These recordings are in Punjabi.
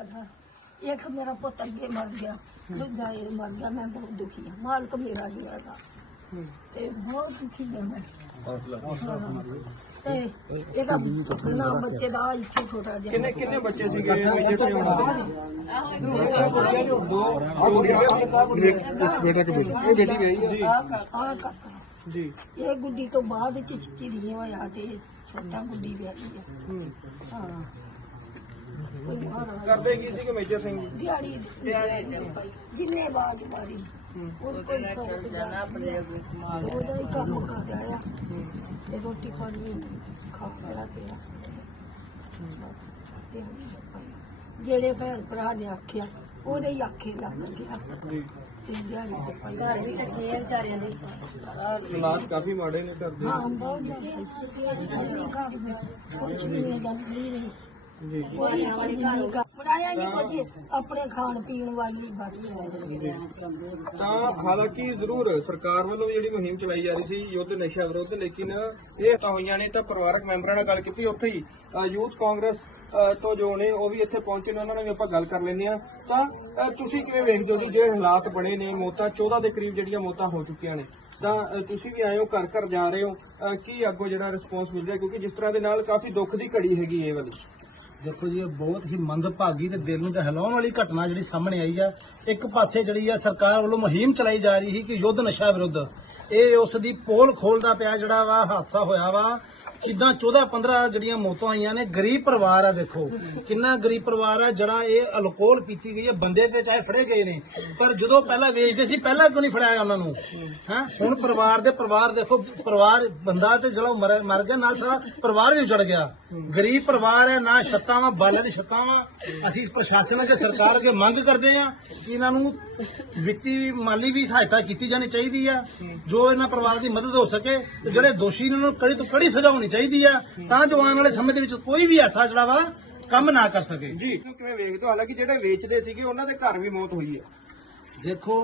ਸਾਡਾ ਇੱਕ ਮੇਰਾ ਪੁੱਤ ਅੱਗੇ ਮਰ ਗਿਆ ਦੂਜਾ ਇਹ ਮਰ ਗਿਆ ਮੈਂ ਬਹੁਤ ਦੁਖੀ ਹਾਂ ਮਾਲਕ ਮੇਰਾ ਨਹੀਂ ਹੈਗਾ ਤੇ ਬਹੁਤ ਦੁਖੀ ਹਾਂ ਮੈਂ ਤੇ ਇਹਦਾ ਨਾ ਬੱਚੇ ਦਾ ਇੱਥੇ ਛੋਟਾ ਜਿਹਾ ਕਿੰਨੇ ਕਿੰਨੇ ਬੱਚੇ ਸੀਗੇ ਮੇਜਰ ਸਿੰਘ ਉਹਨਾਂ ਦੇ ਬੇਟਾ ਕਿ ਬੇਟਾ ਇਹ ਬੇਟੀ ਗਈ ਹੈ ਆ ਕਾਕਾ ਜੀ ਇਹ ਗੁੱਡੀ ਤੋਂ ਬਾਅਦ ਚ ਚਿੜੀ ਹੋਇਆ ਤੇ ਛੋਟਾ ਗੁੱਡੀ ਵਿਆਹੀ ਹੈ ਹਾਂ ਕੋਈ ਮਾਰਾ ਕਰਦੇ ਕੀ ਸੀਗੇ ਮੇਜਰ ਸਿੰਘ ਜੀ? ਦਿਹਾੜੀ ਜਿੰਨੇ ਬਾਜ ਮਾਰੀ ਉਹ ਕੋਈ ਸੋਚ ਜਾਣਾ ਆਪਣੇ ਉਹਦਾ ਹੀ ਕੰਮ ਕਰ ਰਿਹਾ ਆ। ਤੇ ਰੋਟੀ ਪਾਣੀ ਖਾ ਲਿਆ ਪਿਆ। ਜਿਹੜੇ ਭੈਣ ਭਰਾ ਨੇ ਆਖਿਆ ਉਹਦੇ ਹੀ ਆਖੇ ਲੱਗ ਗਿਆ। ਜੀ ਤੇ ਦਿਹਾੜੀ ਤੇ ਪਾਈ ਘਰ ਵੀ ਕੱਟੇ ਆ ਵਿਚਾਰਿਆਂ ਦੇ। ਹਾਲਾਤ ਕਾਫੀ ਮਾੜੇ ਨੇ ਘਰ ਦੇ। ਹਾਂ ਬਹੁਤ ਜ਼ਿਆਦਾ। ਵੀ ਨਹੀਂ ਗੱਲ ਨਹੀਂ ਜੀ। ਕੋਈ ਵਾਲੀ ਨਹੀਂ ਬਣਾਇਆ ਨਹੀਂ ਕੁਝ ਆਪਣੇ ਖਾਣ ਪੀਣ ਵਾਲੀ ਬਾਕੀ ਜੀ। ਤਾਂ ਹਾਲਾਂਕਿ ਜ਼ਰੂਰ ਸਰਕਾਰ ਵੱਲੋਂ ਜਿਹੜੀ ਮੁਹਿੰਮ ਚਲਾਈ ਜਾ ਰਹੀ ਸੀ ਯੁੱਧ ਨਸ਼ਾ ਵਿਰੁੱਧ ਲੇਕਿਨ ਇਹ ਤਾਂ ਹੋਈਆਂ ਨੇ ਤਾਂ ਪਰਿਵਾਰਕ ਮੈਂਬਰਾਂ ਨਾਲ ਗੱਲ ਕੀਤੀ ਉੱਥੇ ਹੀ ਅ, ਯੂਥ ਕਾਂਗਰਸ ਅ, ਤੋਂ ਜੋ ਨੇ ਉਹ ਵੀ ਇੱਥੇ ਪਹੁੰਚੇ ਨੇ ਉਹਨਾਂ ਨਾਲ ਵੀ ਆਪਾਂ ਗੱਲ ਕਰ ਲੈਂਦੇ ਆ ਤਾਂ ਅ, ਤੁਸੀਂ ਕਿਵੇਂ ਵੇਖਦੇ ਹੋ ਜੀ ਜਿਹੜੇ ਹਾਲਾਤ ਬਣੇ ਨੇ ਮੌਤਾਂ 14 ਦੇ ਕਰੀਬ ਜਿਹੜੀਆਂ ਮੌਤਾਂ ਹੋ ਚੁੱਕੀਆਂ ਨੇ ਤਾਂ ਅ, ਤੁਸੀਂ ਵੀ ਆਏ ਹੋ ਘਰ ਘਰ ਜਾ ਰਹੇ ਹੋ ਅ, ਕੀ ਅੱਗੋਂ ਜਿਹੜਾ ਰਿਸਪੌਂਸ ਮਿਲ ਰਿਹਾ? ਕਿਉਂਕਿ ਜਿਸ ਤਰ੍ਹਾਂ ਦੇ ਨਾਲ ਕਾਫੀ ਦੁੱਖ ਦੀ ਘੜੀ ਹੈਗੀ ਇਹ ਵਾਲੀ। ਦੇਖੋ ਜੀ, ਇਹ ਬਹੁਤ ਹੀ ਮੰਦਭਾਗੀ ਤੇ ਦਿਲ ਨੂੰ ਦਹਿਲਾਉਣ ਵਾਲੀ ਘਟਨਾ ਜਿਹੜੀ ਸਾਹਮਣੇ ਆਈ ਆ। ਇੱਕ ਪਾਸੇ ਜਿਹੜੀ ਆ ਸਰਕਾਰ ਵੱਲੋਂ ਮੁਹਿੰਮ ਚਲਾਈ ਜਾ ਰਹੀ ਸੀ ਕਿ ਯੁੱਧ ਨਸ਼ਾ ਵਿਰੁੱਧ। ਇਹ ਉਸ ਦੀ ਪੋਲ ਖੋਲਦਾ ਪਿਆ ਜਿਹੜਾ ਵਾ, ਹਾਦਸਾ ਹੋਇਆ ਵਾ। ਕਿਦਾਂ 14 15 ਜਿਹੜੀਆਂ ਮੌਤਾਂ ਆਈਆਂ ਨੇ, ਗਰੀਬ ਪਰਿਵਾਰ ਆ ਦੇਖੋ। ਕਿੰਨਾ ਗਰੀਬ ਪਰਿਵਾਰ ਆ, ਜਿਹੜਾ ਇਹ ਅਲਕੋਹਲ ਪੀਤੀ ਗਈ ਹੈ, ਬੰਦੇ ਤੇ ਚਾਹੇ ਫੜੇ ਗਏ ਨੇ। ਪਰ ਜਦੋਂ ਪਹਿਲਾਂ ਵੇਚਦੇ ਸੀ, ਪਹਿਲਾਂ ਕਿਉਂ ਨਹੀਂ ਫੜਾਇਆ ਉਹਨਾਂ ਨੂੰ? ਹਾਂ? ਹੁਣ ਪਰਿਵਾਰ ਦੇ ਪਰਿਵਾਰ ਦੇਖੋ, ਪਰਿਵਾਰ ਬੰਦਾ ਤੇ ਜਿਹੜਾ ਮਰ ਗਿਆ, ਨਾਲ ਸਾਰਾ ਪਰਿਵਾਰ ਵੀ ਉਜੜ ਗਿਆ। ਗਰੀਬ ਪਰਿਵਾਰ ਹੈ, ਨਾ ਛੱਤਾਂ ਵਾ ਬਾਲੇ ਦੀ ਛੱਤਾਂ ਵਾ ਅਸੀਂ ਪ੍ਰਸ਼ਾਸਨ ਅੱਗੇ, ਸਰਕਾਰ ਅੱਗੇ ਮੰਗ ਕਰਦੇ ਆ ਕਿ ਇਹਨਾਂ ਨੂੰ ਵਿੱਤੀ ਵੀ, ਮਾਲੀ ਵੀ ਸਹਾਇਤਾ ਕੀਤੀ ਜਾਣੀ ਚਾਹੀਦੀ ਆ। ਜੋ ਇਹਨਾਂ ਪਰਿਵਾਰਾਂ ਦੀ ਮਦਦ ਹੋ ਸਕੇ ਤੇ ਜਿਹੜੇ ਦੋਸ਼ੀ ਨੇ ਉਹਨਾਂ ਨੂੰ ਕੜੀ ਤੋਂ ਕੜੀ ਸਜ਼ਾ ਹੋਣੀ ਚਾਹੀਦੀ ਆ ਤਾਂ ਜੋ ਆਉਣ ਵਾਲੇ ਸਮੇਂ ਦੇ ਵਿੱਚ ਕੋਈ ਵੀ ਐਸਾ ਜਿਹੜਾ ਵਾ ਕੰਮ ਨਾ ਕਰ ਸਕੇ। ਜੀ ਕਿਵੇਂ ਵੇਖਦੇ ਹੋ ਹਾਲਾਂਕਿ ਜਿਹੜੇ ਵੇਚਦੇ ਸੀਗੇ ਉਹਨਾਂ ਦੇ ਘਰ ਵੀ ਮੌਤ ਹੋਈ ਹੈ ਦੇਖੋ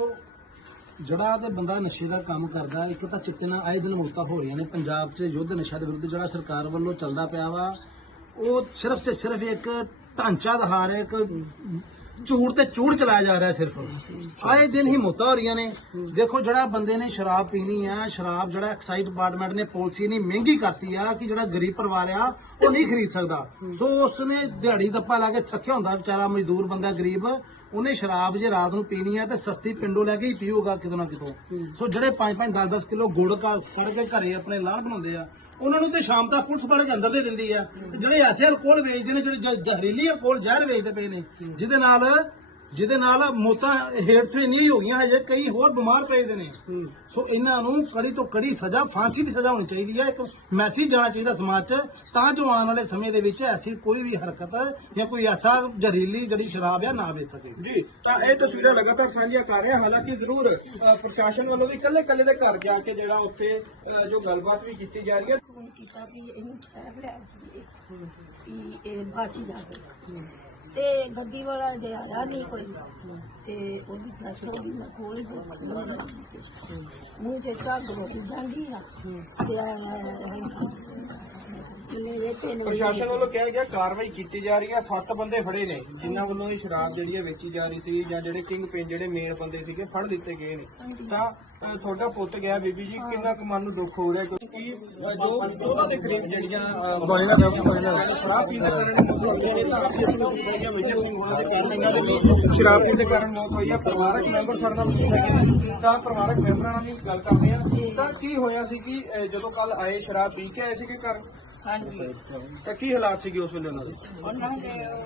ਜਿਹੜਾ ਤੇ ਬੰਦਾ ਨਸ਼ੇ ਦਾ ਕੰਮ ਕਰਦਾ ਇੱਕ ਤਾਂ ਚਿੱਟੇ ਨਾਲ ਆਏ ਦਿਨ ਮੌਤਾਂ ਹੋ ਰਹੀਆਂ ਨੇ। ਪੰਜਾਬ 'ਚ ਯੁੱਧ ਨਸ਼ਾ ਦੇ ਵਿਰੁੱਧ ਜਿਹੜਾ ਸਰਕਾਰ ਵੱਲੋਂ ਚੱਲਦਾ ਪਿਆ ਵਾ ਉਹ ਸਿਰਫ ਤੇ ਸਿਰਫ ਇੱਕ ਢਾਂਚਾ ਦਿਖਾ ਰਿਹਾ ਇੱਕ ਝੂਠ ਤੇ ਝੂਠ ਚਲਾਇਆ ਜਾ ਰਿਹਾ ਸਿਰਫ। ਆਏ ਦਿਨ ਹੀ ਮੌਤਾਂ ਹੋ ਰਹੀਆਂ ਨੇ। ਦੇਖੋ ਜਿਹੜਾ ਬੰਦੇ ਨੇ ਸ਼ਰਾਬ ਪੀਣੀ ਆ, ਸ਼ਰਾਬ ਜਿਹੜਾ ਐਕਸਾਈਜ਼ ਡਿਪਾਰਟਮੈਂਟ ਨੇ ਪਾਲਿਸੀ ਨਹੀਂ ਮਹਿੰਗੀ ਕਰਤੀ ਆ ਕਿ ਜਿਹੜਾ ਗਰੀਬ ਪਰਿਵਾਰ ਆ, ਉਹ ਨਹੀਂ ਖਰੀਦ ਸਕਦਾ। ਸੋ ਉਸਨੇ ਦਿਹਾੜੀ ਦੱਪਾ ਲਾ ਕੇ ਥੱਕਿਆ ਹੁੰਦਾ ਵਿਚਾਰਾ, ਮਜ਼ਦੂਰ ਬੰਦਾ ਗਰੀਬ, ਉਹਨੇ ਸ਼ਰਾਬ ਜੇ ਰਾਤ ਨੂੰ ਪੀਣੀ ਆ ਤੇ ਸਸਤੀ ਪਿੰਡੋਂ ਲੈ ਕੇ ਹੀ ਪੀਊਗਾ ਕਿਤੋਂ ਨਾ ਕਿਤੋਂ। ਸੋ ਜਿਹੜੇ 5-5 10-10 ਕਿਲੋ ਗੁੜ ਕਾ, ਫੜ ਕੇ ਘਰੇ ਆਪਣੇ ਲਾਹ ਬਣਾਉਂਦੇ ਆ ਉਹਨਾਂ ਨੂੰ ਤੇ ਸ਼ਾਮ ਤੱਕ ਪੁਲਿਸ ਫੜ ਕੇ ਅੰਦਰ ਦੇ ਦਿੰਦੀ ਆ। ਤੇ ਜਿਹੜੇ ਐਸੇ ਅਲਕੋਹਲ ਵੇਚਦੇ ਨੇ ਜਿਹੜੇ ਜ- ਜ਼ਹਿਰੀਲੀ ਅਲਕੋਹਲ ਜ਼ਹਿਰ ਵੇਚਦੇ ਪਏ ਨੇ ਜਿਹਦੇ ਨਾਲ ਜਿਹਦੇ ਨਾਲ ਮੌਤਾਂ ਹੇਠ ਤੋਂ ਇੰਨੀਆਂ ਹੀ ਹੋ ਗਈਆਂ ਹਜੇ ਕਈ ਹੋਰ ਬਿਮਾਰ ਪਏ ਦੇ ਨੇ। ਸੋ ਇਹਨਾਂ ਨੂੰ ਕੜੀ ਤੋਂ ਕੜੀ ਸਜ਼ਾ ਫਾਂਸੀ ਦੀ ਸਜ਼ਾ ਹੋਣੀ ਚਾਹੀਦੀ ਹੈ ਇੱਕ ਮੈਸੇਜ ਜਾਣਾ ਚਾਹੀਦਾ ਸਮਾਜ 'ਚ ਤਾਂ ਜੋ ਆਉਣ ਵਾਲੇ ਸਮੇਂ ਦੇ ਵਿੱਚ ਐਸੀ ਕੋਈ ਵੀ ਹਰਕਤ ਜਾਂ ਕੋਈ ਐਸਾ ਜ਼ਹਿਰੀਲੀ ਜਿਹੜੀ ਸ਼ਰਾਬ ਆ ਨਾ ਵੇਚ ਸਕੇ। ਜੀ ਤਾਂ ਇਹ ਤਸਵੀਰਾਂ ਲਗਾਤਾਰ ਸਾਂਝੀਆਂ ਕਰ ਰਹੇ ਹਾਂ। ਹਾਲਾਂਕਿ ਜ਼ਰੂਰ ਅ, ਪ੍ਰਸ਼ਾਸਨ ਵੱਲੋਂ ਵੀ ਇਕੱਲੇ ਇਕੱਲੇ ਦੇ ਘਰ ਜਾ ਕੇ ਜਿਹੜਾ ਉੱਥੇ ਅ, ਜੋ ਗੱਲਬਾਤ ਵੀ ਕੀਤੀ ਜਾ ਰਹੀ ਹੈ ਕੀਤਾ ਵੀ ਇਹਨੂੰ ਠਹਿਰ ਲੈ ਵੀ ਇਹ ਬਾਚੀ ਜਾਵੇ ਤੇ ਗੱਡੀ ਵਾਲਾ ਜੇ ਆਇਆ ਨਹੀਂ ਕੋਈ ਤੇ ਉਹਦੀ ਫਲੈਸ਼ ਹੋ ਗਈ ਮੈਂ ਖੋਲ ਮੂੰਹ ਤੇ ਝੱਗ ਲੱਗੀ ਜਾਂਦੀ ਆ। ਤੇ ਮੇਰੇ ਤੇ ਨੇ ਪ੍ਰਸ਼ਾਸਨ ਵੱਲੋਂ ਕਿਹਾ ਗਿਆ ਕਾਰਵਾਈ ਕੀਤੀ ਜਾ ਰਹੀ ਹੈ। ਸੱਤ ਬੰਦੇ ਫੜੇ ਨੇ ਜਿਨ੍ਹਾਂ ਵੱਲੋਂ ਇਹ ਸ਼ਰਾਬ ਜਿਹੜੀ ਹੈ ਵੇਚੀ ਜਾ ਰਹੀ ਸੀ ਜਾਂ ਜਿਹੜੇ ਕਿੰਗ ਪਿੰਨ ਜਿਹੜੇ ਮੇਨ ਬੰਦੇ ਸੀਗੇ ਫੜ ਲਿੱਤੇ ਗਏ ਨੇ। ਤਾਂ ਅ, ਤੁਹਾਡਾ ਪੁੱਤ ਗਿਆ ਬੀਬੀ ਜੀ ਕਿੰਨਾ ਕੁ ਮਨ ਨੂੰ ਦੁੱਖ ਹੋ ਰਿਹਾ? ਕਿਉਂਕਿ ਅ, ਜੋ ਉਹਨਾਂ ਦੇ ਕਰੀਬ ਜਿਹੜੀਆਂ ਅ, ਸ਼ਰਾਬ ਪੀਣ ਦੇ ਕਾਰਨ ਮੌਤ ਹੋਈ ਹੈ ਤਾਂ ਅਸੀਂ ਆਪਣੀ ਬੀਬੀਆਂ ਮੇਜਰ ਸਿੰਘ ਹੋਣਾ ਦੇ ਕਾਰਨ ਇਹਨਾਂ ਦੇ ਵੀ ਸ਼ਰਾਬ ਪੀਣ ਦੇ ਕਾਰਨ ਮੌਤ ਹੋਈ ਹੈ ਪਰਿਵਾਰਕ ਮੈਂਬਰ ਸਾਡੇ ਨਾਲ ਹੈਗੇ ਨੇ। ਤਾਂ ਪਰਿਵਾਰਕ ਮੈਂਬਰਾਂ ਨਾਲ ਵੀ ਗੱਲ ਕਰਦੇ ਹਾਂ ਤਾਂ ਕੀ ਹੋਇਆ ਸੀ ਕਿ ਅ, ਜਦੋਂ ਕੱਲ ਆਏ ਸ਼ਰਾਬ ਪੀ ਕੇ ਆਏ ਸੀਗੇ ਘਰ? ਹਾਂਜੀ। ਤਾਂ ਕੀ ਹਾਲਾਤ ਸੀਗੇ ਉਸ ਵੇਲੇ ਉਹਨਾਂ ਦੇ? ਉਹਨਾਂ ਦੇ ਉਹ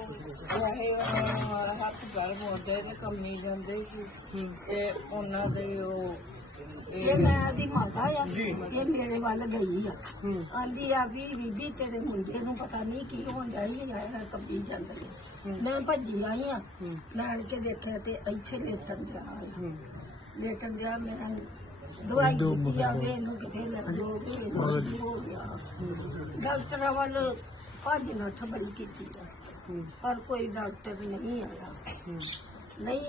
ਹੱਥ ਪੈਰ ਮੋਢੇ ਦੇ ਕੰਮੀ ਜਾਂਦੇ ਸੀ। ਤੇ ਉਹਨਾਂ ਦੇ ਉਹ ਇਹ ਮੈਂ ਦੀ ਮਾਤਾ ਆ ਇਹ ਮੇਰੇ ਵੱਲ ਗਈ ਆ। ਆਂਦੀ ਆ ਵੀ ਬੀਬੀ ਤੇਰੇ ਮੁੰਡੇ ਨੂੰ ਪਤਾ ਨਹੀਂ ਕੀ ਹੋਣ ਜਾਈ ਹੈ ਕੱਪੀ ਜਾਂਦੇ ਨੇ ਮੈਂ ਭੱਜੀ ਆਈ ਆ ਮੈਂ ਆਣ ਕੇ ਦੇਖਿਆ ਤੇ ਇੱਥੇ ਲੇਟਣ ਗਿਆ ਲੇਟਣ ਗਿਆ ਦਵਾਈ ਦਿੱਤੀ ਆ ਕਿਤੇ ਲੱਗ ਹੋ ਗਿਆ। ਡਾਕਟਰਾਂ ਵੱਲ ਭੱਜ ਨੱਠ ਬੜੀ ਕੀਤੀ ਆ। ਪਰ ਕੋਈ ਡਾਕਟਰ ਨਹੀਂ ਆਇਆ। ਨਹੀਂ